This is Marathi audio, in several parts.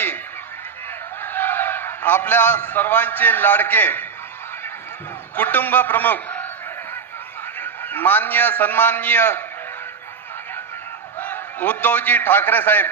करण्यासाठी आपल्या सर्वांचे लाडके कुटुंब प्रमुख मान्य सन्माननीय उद्धवजी ठाकरे साहेब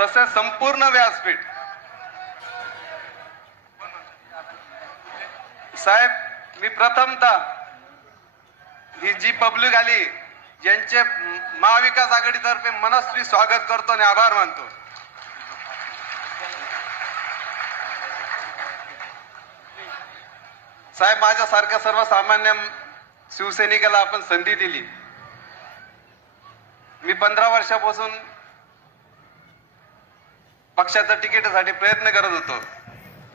तसेच संपूर्ण व्यासपीठ. साहेब मी प्रथमतः ही जी पब्लिक आली ज्यांचे महाविकास आघाडीतर्फे मनस्वी स्वागत करतो आणि आभार मानतो. साहेब माझ्यासारख्या सर्वसामान्य शिवसैनिकाला आपण संधी दिली. मी पंधरा वर्षापासून पक्षाच्या तिकिटासाठी प्रयत्न करत होतो.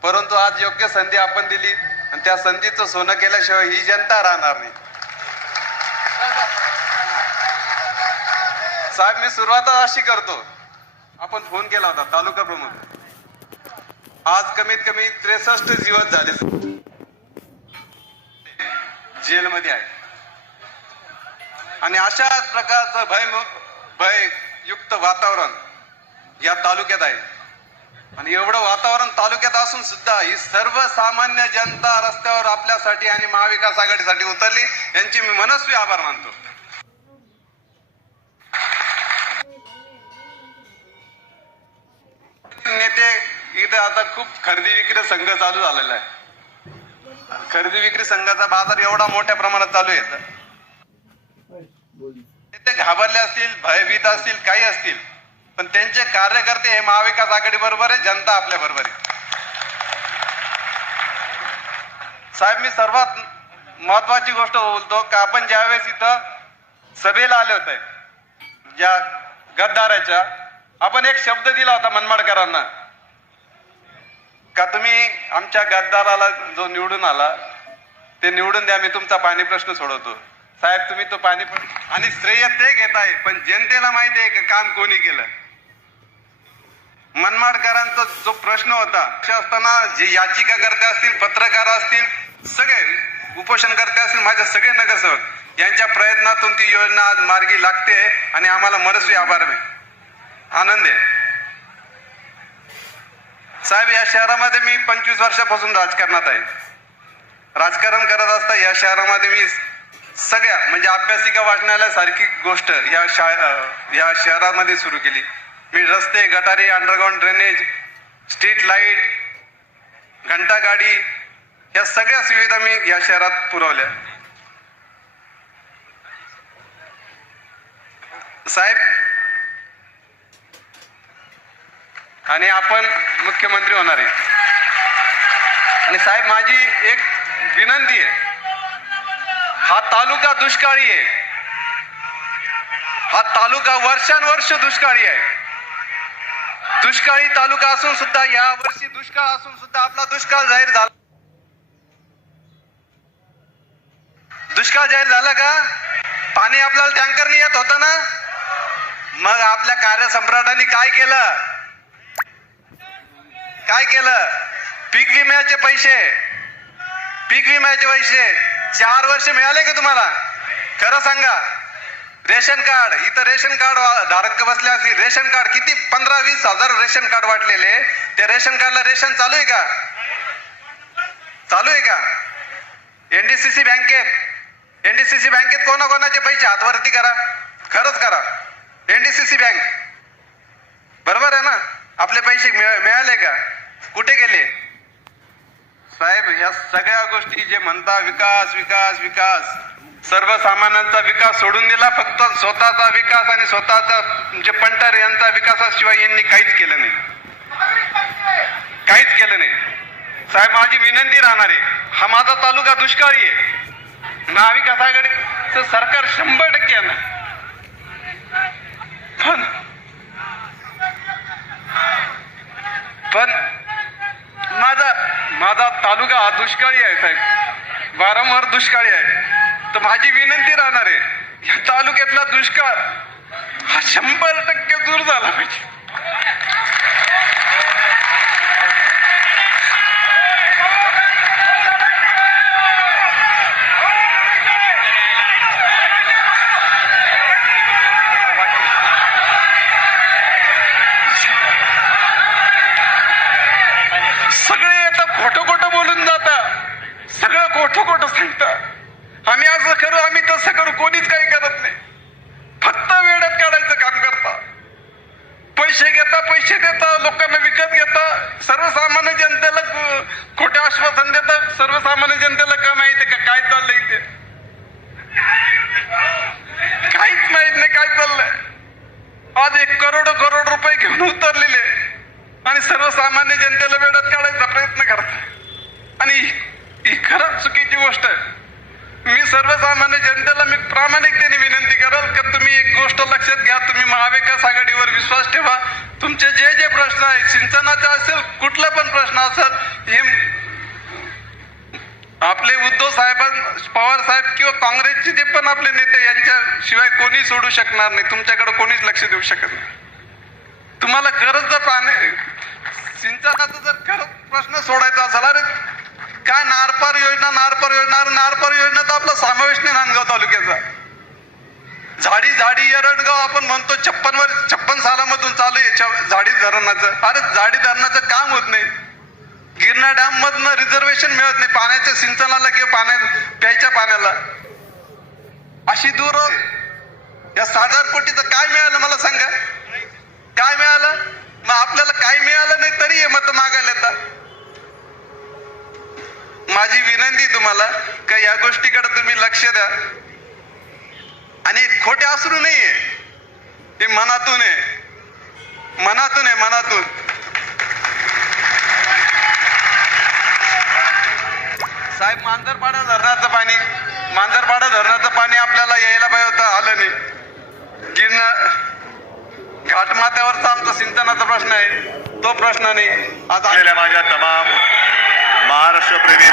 परंतु आज योग्य संधी आपण दिली आणि त्या संधीचं सोनं केल्याशिवाय ही जनता राहणार नाही. साहेब मी सुरुवात अशी करतो. आपण फोन केला होता तालुका प्रमुख. आज कमीत कमी त्रेसष्ट दिवस झाले. जेलमध्ये आहे. आणि अशाच प्रकारचं भय भययुक्त वातावरण या तालुक्यात आहे. आणि एवढं वातावरण तालुक्यात असून सुद्धा ही सर्वसामान्य जनता रस्त्यावर आपल्यासाठी आणि महाविकास आघाडीसाठी उतरली यांची मी मनस्वी आभार मानतो. आता खूप खरेदी विक्री संघ चालू झालेला आहे. खरेदी विक्री संघाचा बाजार एवढा मोठ्या प्रमाणात चालू आहे. ते घाबरले असतील भयभीत असतील काही असतील पण त्यांचे कार्यकर्ते हे महाविकास आघाडी बरोबर आहे जनता आपल्या बरोबर आहे. साहेब मी सर्वात महत्वाची गोष्ट बोलतो का आपण ज्यावेळेस इथं सभेला आले होते ज्या गद्दाराच्या आपण एक शब्द दिला होता मनमाडकरांना का तुम्ही आमच्या गद्दाराला जो निवडून आला ते निवडून द्या मी तुमचा पाणी प्रश्न सोडवतो. साहेब तुम्ही तो पाणी आणि श्रेय ते घेत आहे पण जनतेला माहिती आहे का काम कोणी केलं? मनमाडकरांचा जो प्रश्न होता असताना जे याचिकाकर्ते असतील पत्रकार असतील सगळे उपोषणकर्ते असतील माझ्या सगळे नगरसेवक यांच्या प्रयत्नातून ती योजना आज मार्गी लागते आणि आम्हाला मनस्वी आभार आहे. आनंद आहे. साहेब या शहरामध्ये मी पंचवीस वर्षापासून राजकारणात आहे. राजकारण करत असता या शहरामध्ये मी सगळ्या म्हणजे अभ्यासिका वाचनालय सारखी गोष्ट या शा या शहरामध्ये सुरू केली. मी रस्ते गटारी अंडरग्राऊंड ड्रेनेज स्ट्रीट लाइट घंटा गाडी या सगळ्या सुविधा मी या शहरात पुरवल्या. साहेब आणि आपण मुख्यमंत्री होणार आहे. आणि साहेब माझी एक विनंती आहे. हा तालुका दुष्काळी आहे. हा तालुका वर्षानुवर्ष दुष्काळी आहे. दुष्काळी तालुका असून सुद्धा या वर्षी दुष्काळ असून सुद्धा आपला दुष्काळ जाहीर झाला. दुष्काळ जाहीर झाला का? पाणी आपल्याला टँकरने येत होतं ना? मग आपल्या कार्यसम्राटांनी काय केलं? काय केलं? पीक विम्याचे पैसे. पीक विम्याचे पैसे. चार वर्ष मिळाले का तुम्हाला? खरं सांगा. रेशन कार्ड इथं रेशन कार्ड धारक बसले असतील रेशन कार्ड किती? पंधरा वीस हजार रेशन कार्ड वाटलेले. त्या रेशन कार्डला रेशन चालू आहे का? चालू आहे का? एनडीसीसी बँकेत एनडीसीसी बँकेत कोणाकोणाचे पैसे हातवरती करा. खरंच करा. एनडीसीसी बँक बरोबर आहे ना? आपले पैसे मिळाले का? कुठे गेले? साहेब ह्या सगळ्या गोष्टी जे म्हणता विकास विकास विकास सर्वसामान्यांचा विकास सोडून दिला फक्त स्वतःचा विकास आणि स्वतःचा जे पंटर यांचा विकासाशिवाय यांनी काहीच केलं नाही. काहीच केलं नाही. साहेब माझी विनंती राहणार आहे हा माझा तालुका दुष्काळी आहे. महाविकास आघाडीचं सरकार शंभर टक्के आहे ना पण पण माझा माझा तालुका हा दुष्काळी आहे साहेब. वारंवार दुष्काळी आहे. तर माझी विनंती राहणार आहे या तालुक्यातला दुष्काळ हा शंभर टक्के दूर झाला पाहिजे खोटं खोटं बोलून जाता सगळं खोटं खोटं सांगता आम्ही असं करू आम्ही तसं करू कोणीच काही करत नाही फक्त वेळात काढायचं काम करता पैसे घेता पैसे देता लोकांना विकत घेता सर्वसामान्य जनतेला खो- खोटे आश्वासन देता सर्वसामान्य जनतेला का माहिती का काय चाललंय इथे काहीच माहीत नाही काय चाललंय आज एक करोड करोड रुपये घेऊन उतरलेले आणि सर्वसामान्य जनतेला वेळात काढायचा प्रयत्न करता आणि ही- ही खरंच चुकीची गोष्ट आहे मी सर्वसामान्य जनतेला मी प्रामाणिकतेने विनंती कराल की तुम्ही एक गोष्ट लक्षात घ्या तुम्ही महाविकास आघाडीवर विश्वास ठेवा तुमचे जे जे प्रश्न आहेत सिंचनाचा असेल कुठला पण प्रश्न असेल हे आपले उद्धव साहेबां पवार साहेब किंवा काँग्रेसचे जे पण आपले नेते यांच्याशिवाय कोणी सोडू शकणार नाही. तुमच्याकडे कोणीच लक्ष देऊ शकत नाही. तुम्हाला खरंच जर पाणी सिंचनाचा जर खरंच प्रश्न सोडायचा असेल अरे काय नारपार योजना नारपार योजना नारपार योजना तर आपला समावेश नाही नांदगाव तालुक्याचा. झाडी झाडी एरडगाव आपण म्हणतो छप्पन वर्ष छप्पन सालामधून चालू आहे झाडी धरणाचं. अरे झाडी धरणाचं काम होत नाही. गिरणा डॅम मधनं रिझर्वेशन मिळत नाही. पाण्याच्या सिंचनाला किंवा पाण्या प्यायच्या पाण्याला. अशी दूर या सात हजार कोटीचं काय मिळालं मला सांगा? काय मिळालं? मग आपल्याला काय मिळालं नाही तरी हे मत मागायला येतात. माझी विनंती तुम्हाला का या गोष्टीकडे तुम्ही लक्ष द्या. आणि खोटे असू नाहीये. ते मनातून आहे. मनातून आहे मनातून. साहेब मांजरपाडा धरणाचं पाणी मांजरपाडा धरणाचं पाणी आपल्याला यायला पाहिजे होतं आलं नाही. गिरणा घाटमाथ्यावरचा आमचा सिंचनाचा प्रश्न आहे. तो प्रश्न नाही. आज आलेल्या माझ्या तमाम महाराष्ट्र प्रेमी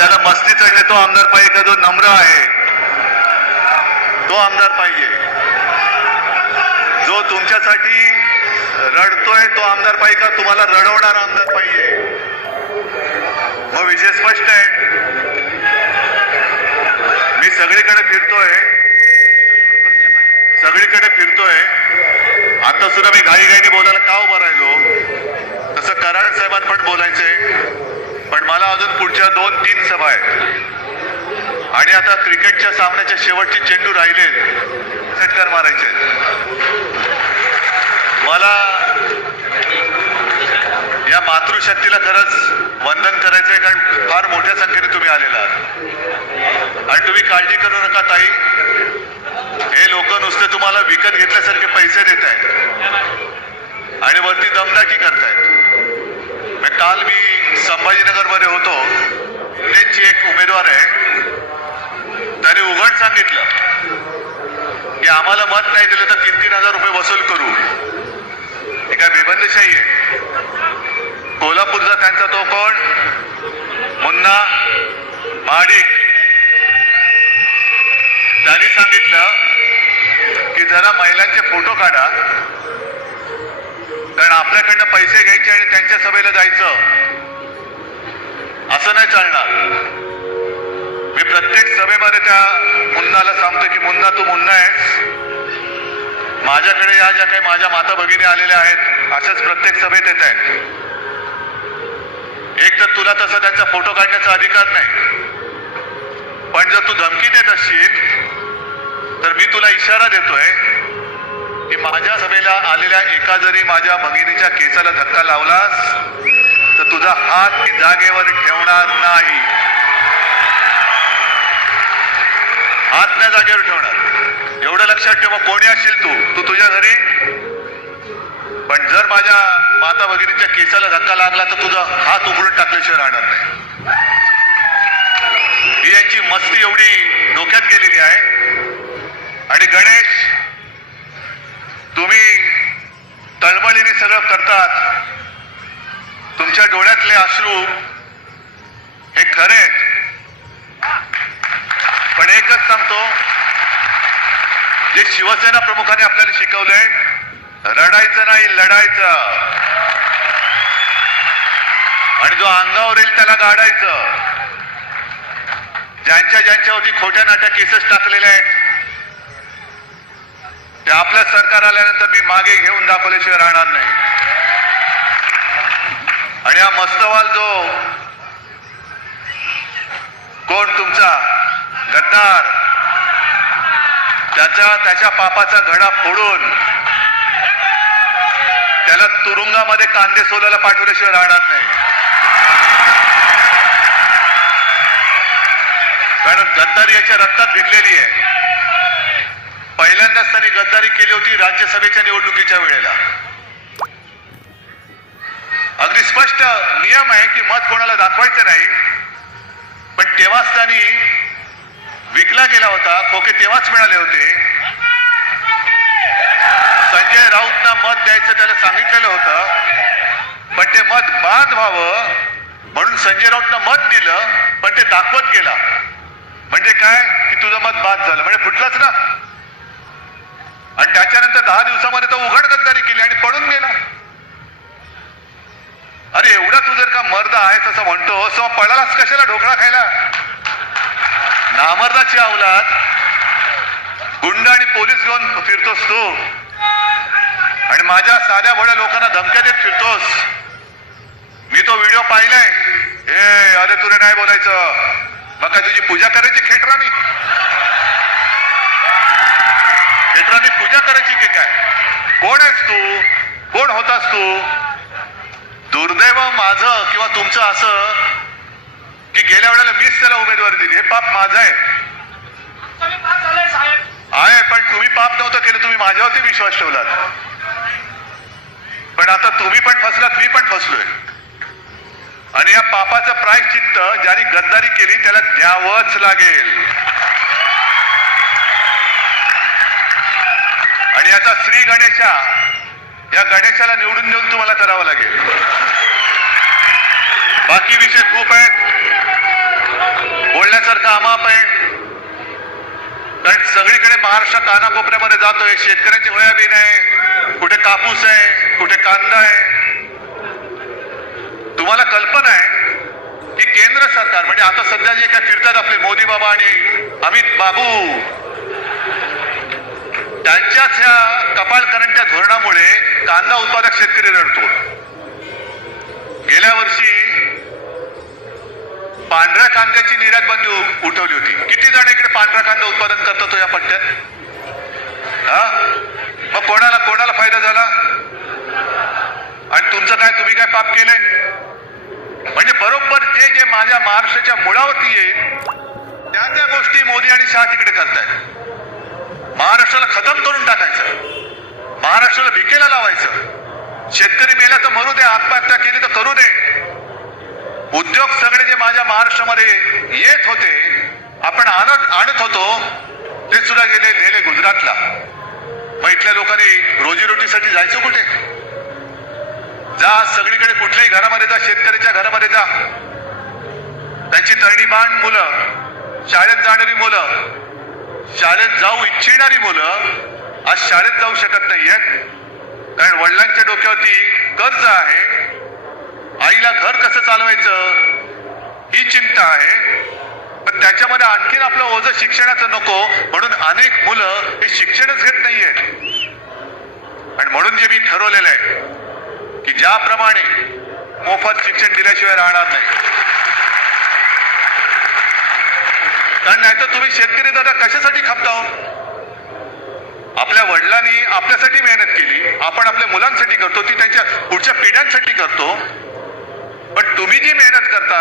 ज्याला मस्ती चढले तो आमदार पाहिजे का जो नम्र आहे तो आमदार पाहिजे जो तुमच्यासाठी रडतोय तो आमदार पाहिजे का तुम्हाला रडवणार आमदार पाहिजे मग विषय स्पष्ट आहे। मी सगळीकडे फिरतोय। सगळीकडे फिरतोय। आता सुद्धा मी घाई घाईने बोलायला का उभं राहिलो? तसं कराड साहेबांपण बोलायचंय। पण मला अजून पुढच्या दोन तीन सभा आहेत. आणि आता क्रिकेटच्या सामन्याच्या शेवटचे चेंडू राहिलेत षटकार मारायचे मला या मातृशक्तीला खरंच वंदन करायचंय कारण फार मोठ्या संख्येने तुम्ही आलेला आहात. आणि तुम्ही काळजी करू नका ताई. हे लोक नुसते तुम्हाला विकत घेतल्यासारखे पैसे देत आहेत आणि वरती दमदाटी करतायत. काल मी संभाजीनगरमध्ये होतो. त्यांची एक उमेदवार आहे. त्याने उघड सांगितलं की आम्हाला मत नाही दिलं तर तीन तीन हजार रुपये वसूल करू. हे काय बेबंदशाही आहे. कोल्हापूरचा त्यांचा तो कोण? मुन्ना माडिक. त्यांनी सांगितलं की जरा महिलांचे फोटो काढा. कारण आपल्याकडनं पैसे घ्यायचे आणि त्यांच्या सभेला जायचं. असं नाही चालणार. मी प्रत्येक सभेमध्ये त्या मुन्नाला सांगतो की मुन्ना तू मुन्ना आहेस. माझ्याकडे या ज्या काही माझ्या माता भगिनी आलेल्या आहेत अशाच प्रत्येक सभेत येत आहेत. एक तर तुला तसा त्यांचा फोटो काढण्याचा अधिकार नाही. पण जर तू धमकी देत असशील तर मी तुला इशारा देतोय की माझ्या सभेला आलेल्या एका जरी माझ्या भगिनीच्या केसाला धक्का लावलास तर तुझा हात मी जागेवर ठेवणार नाही. हात नाही जागेवर ठेवणार. एवढं लक्षात ठेव कोणी असशील तू? तू तुझ्या घरी? पण जर माझ्या माता भगिनीच्या केसाला धक्का लागला तर तुझा हात उघडून टाकल्याशिवाय राहणार नाही. ही यांची मस्ती एवढी डोक्यात गेलेली आहे. आणि गणेश तुम्ही तळमळीने सगळं करतात. तुमच्या डोळ्यातले अश्रू हे खरे पण एकच सांगतो जे शिवसेना प्रमुखाने आपल्याला शिकवलंय रडायचं नाही लढायचं. आणि जो अंगावर येईल त्याला गाडायचं. ज्यांच्या ज्यांच्यावरती खोट्या नाट्या केसेस टाकलेल्या आहेत म्हणजे ते आपलं सरकार आल्यानंतर मी मागे घेऊन दाखवल्याशिवाय राहणार नाही. आणि हा मस्तवाल जो कोण तुमचा? गद्दार. त्याचा त्याच्या पापाचा घडा फोडून त्याला तुरुंगामध्ये कांदे सोलायला पाठवल्याशिवाय राहणार नाही. कारण गद्दारी याच्या रक्तात भिनलेली आहे. पहिल्यांदाच त्यांनी गद्दारी केली होती राज्यसभेच्या निवडणुकीच्या वेळेला. अगदी स्पष्ट नियम आहे की मत कोणाला दाखवायचं नाही पण तेव्हाच त्यांनी विकला गेला होता खोके तेव्हाच मिळाले होते. संजय राऊतना मत द्यायचं त्याला सांगितलेलं होतं पण ते मत बाद व्हावं म्हणून संजय राऊतनं मत दिलं पण ते दाखवत गेला. म्हणजे काय? की तुझं मत बाद झालं. म्हणजे फुटलंच ना? आणि त्याच्यानंतर दहा दिवसामध्ये तो उघड गद्दारी केली आणि पळून गेला. अरे एवढा तू जर का मर्द आहेस असं म्हणतो असं पळालाच कशाला ढोकळा खायला? नामर्दाची अवलाद गुंड आणि पोलीस घेऊन फिरतोस तू. आणि माझ्या साध्या भोळ्या लोकांना धमक्या देत फिरतोस. मी तो व्हिडिओ पाहिलाय. ए अरे तुला नाही बोलायचं. मग काय तुझी पूजा करायची खेटरा मी? खेटरानी पूजा करायची की काय? कोण आहेस तू? कोण होतास तू? दुर्दैव माझं किंवा तुमचं असं की गेल्या वेळेला मीच त्याला उमेदवारी दिली. हे पाप माझं आहे. आहे पण तुम्ही पाप नव्हतं केलं. तुम्ही माझ्यावरती विश्वास ठेवलात. पण आता तुम्ही पण फसलात मी पण फसलोय. आणि या पापाचं प्रायश्चित्त ज्याने गद्दारी केली त्याला द्यावंच लागेल. आणि आता श्री गणेशा या गणेशाला निवडून देऊन तुम्हाला करावं लागेल. बाकी विषय खूप आहेत. बोलण्यासारखा अमाप आहे. कारण सगळीकडे महाराष्ट्र कानाकोपऱ्यामध्ये जातोय. शेतकऱ्यांची सोयाबीन आहे कुठे कापूस आहे कुठे कांदा आहे. तुम्हाला कल्पना आहे की केंद्र सरकार म्हणजे आता सध्या जे काय फिरतात आपले मोदी बाबा आणि अमित बाबू त्यांच्याच ह्या कपाळकरंट्या धोरणामुळे कांदा उत्पादक शेतकरी रडतो. गेल्या वर्षी पांढऱ्या कांद्याची निर्यात बंदी उठवली होती. किती जण इकडे पांढरा कांदा उत्पादन करतो हो या पट्ट्यात? हा? मग कोणाला कोणाला फायदा झाला? आणि तुमचं काय तुम्ही काय पाप केलंय? म्हणजे बरोबर जे जे माझ्या महाराष्ट्राच्या मुळावरती येईल त्या त्या गोष्टी मोदी आणि शाह तिकडे करतायत. महाराष्ट्राला खतम करून टाकायचं. महाराष्ट्राला भिकेला लावायचं. शेतकरी मेला तर मरू दे आत्महत्या केली तर करू दे. उद्योग सगळे जे माझ्या महाराष्ट्रामध्ये येत होते आपण आणत आणत होतो ते सुद्धा गेले नेले गुजरातला. मग इथल्या लोकांनी रोजीरोटीसाठी जायचं कुठे? जा सगळीकडे कुठल्याही घरामध्ये जा शेतकऱ्याच्या घरामध्ये जा. त्यांची तळणीबाण मुलं शाळेत जाणारी मुलं शाळेत जाऊ इच्छिणारी मुलं आज शाळेत जाऊ शकत नाहीयेत. कारण वडिलांच्या डोक्यावरती कर्ज आहे. आईला घर कसं चालवायचं? ही चिंता आहे. पण त्याच्यामध्ये आणखीन आपलं ओझं शिक्षणाचं नको. म्हणून अनेक मुलं हे शिक्षणच घेत नाहीयेत. आणि म्हणून जे मी ठरवलेलं आहे की ज्याप्रमाणे मोफत शिक्षण दिल्याशिवाय राहणार नाही. कारण नाहीतर तुम्ही शेतकरी दादा कशासाठी खपता हो? आपल्या वडिलांनी आपल्यासाठी मेहनत केली आपण आपल्या मुलांसाठी करतो ती त्यांच्या पुढच्या पिढ्यांसाठी करतो. पण तुम्ही जी मेहनत करता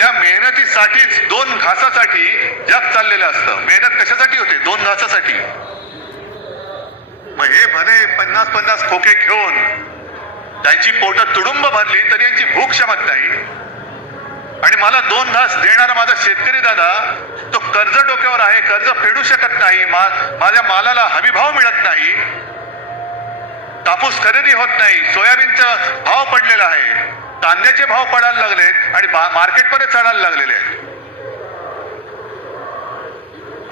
त्या मेहनतीसाठीच दोन घासासाठी जग चाललेलं असतं. मेहनत कशासाठी होते? दोन घासासाठी. मग हे भले पन्नास पन्नास खोके घेऊन त्यांची पोटं तुडुंब भरली तरी यांची भूक क्षमत नाही. आणि मला दोन घास देणारा माझा शेतकरी दादा तो कर्ज डोक्यावर आहे कर्ज फेडू शकत नाही मा- माझ्या मालाला हमीभाव मिळत नाही. कापूस खरेदी होत नाही सोयाबीनचा भाव पडलेला आहे. कांद्याचे भाव पडायला लागलेत आणि मार्केटमध्ये चढायला लागलेले आहेत.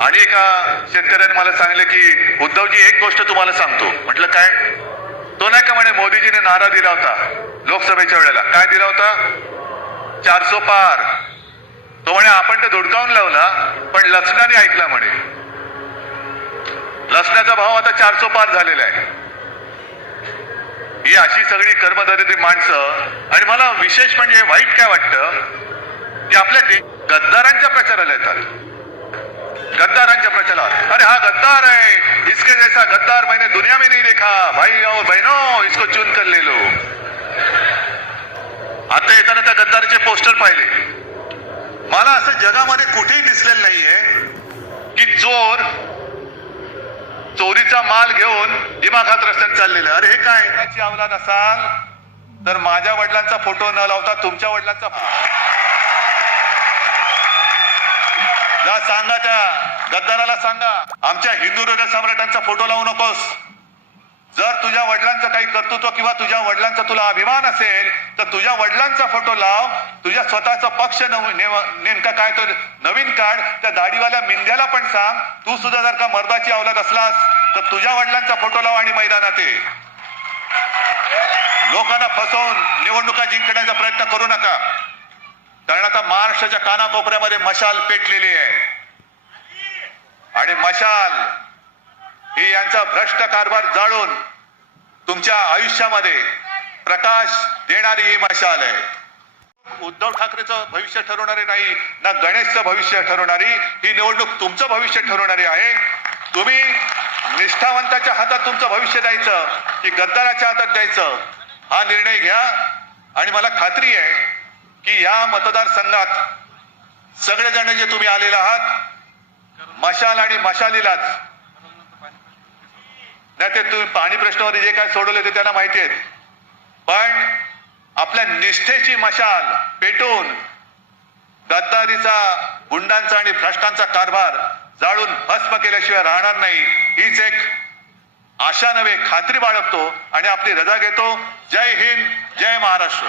आणि एका शेतकऱ्याने मला सांगले की उद्धवजी एक गोष्ट तुम्हाला सांगतो. म्हटलं काय? तो नाही का म्हणे मोदीजीने नारा दिला होता लोकसभेच्या वेळेला. काय दिला होता? चारसो पार. तो म्हणे आपण ते धुडकावून लावला पण लसणाने ऐकला म्हणे. लसणाचा भाव आता चारसो पार झालेला आहे. ही अशी सगळी कर्मदरिद्री माणसं आणि मला विशेष म्हणजे वाईट काय वाटतं? की आपल्या गद्दारांच्या प्रचाराला येतात. गद्दारांच्या प्रचारात अरे हा गद्दार है इसके जैसा गद्दार मैंने दुनिया में नहीं देखा. भाई और बहनों इसको चुन कर ले लो. आता येताना त्या गद्दाराचे पोस्टर पाहिले. मला असं जगामध्ये कुठेही दिसलेलं नाहीये की चोर चोरीचा माल घेऊन दिमाखात रस्त्यात चाललेलं अरे हे काय? त्याची अवलाद असाल तर माझ्या वडिलांचा फोटो न लावता तुमच्या वडिलांचा जा सांगा त्या गद्दाराला सांगा. आमच्या हिंदू हृदय सम्राटांचा फोटो लावू नकोस. जर तुझ्या वडिलांचं काही कर्तृत्व किंवा तुझ्या वडिलांचा तुला अभिमान असेल तर तुझ्या वडिलांचा फोटो लाव. तुझ्या स्वतःचा पक्ष नेमका काय तो नवीन काढ. त्या दाढीवाल्या मिंद्याला पण सांग. तू सुद्धा जर का मर्दाची अवलाद असलास तर तुझ्या वडिलांचा फोटो लाव आणि मैदानात ये. लोकांना फसवून निवडणुका जिंकण्याचा प्रयत्न करू नका. कारण आता महाराष्ट्राच्या कानाकोपऱ्यामध्ये मशाल पेटलेली आहे. आणि मशाल ही यांचा भ्रष्ट कारभार जाळून तुमच्या आयुष्यामध्ये प्रकाश देणारी ही मशाल आहे. उद्धव ठाकरेचं भविष्य ठरवणारी नाही ना गणेशचं भविष्य ठरवणारी ही निवडणूक तुमचं भविष्य ठरवणारी आहे. तुम्ही निष्ठावंताच्या हातात तुमचं भविष्य द्यायचं की गद्दाराच्या हातात द्यायचं हा निर्णय घ्या. आणि मला खात्री आहे की या मतदारसंघात सगळेजण जे तुम्ही आलेले आहात मशाल आणि मशालीलाच नाही ते तुम्ही पाणी प्रश्नावर जे काय सोडवले ते त्यांना माहिती आहेत. पण आपल्या निष्ठेची मशाल पेटून गद्दारीचा गुंडांचा आणि भ्रष्टांचा कारभार जाळून भस्म केल्याशिवाय राहणार नाही हीच एक आशा नव्हे खात्री बाळगतो आणि आपली रजा घेतो. जय हिंद जय महाराष्ट्र.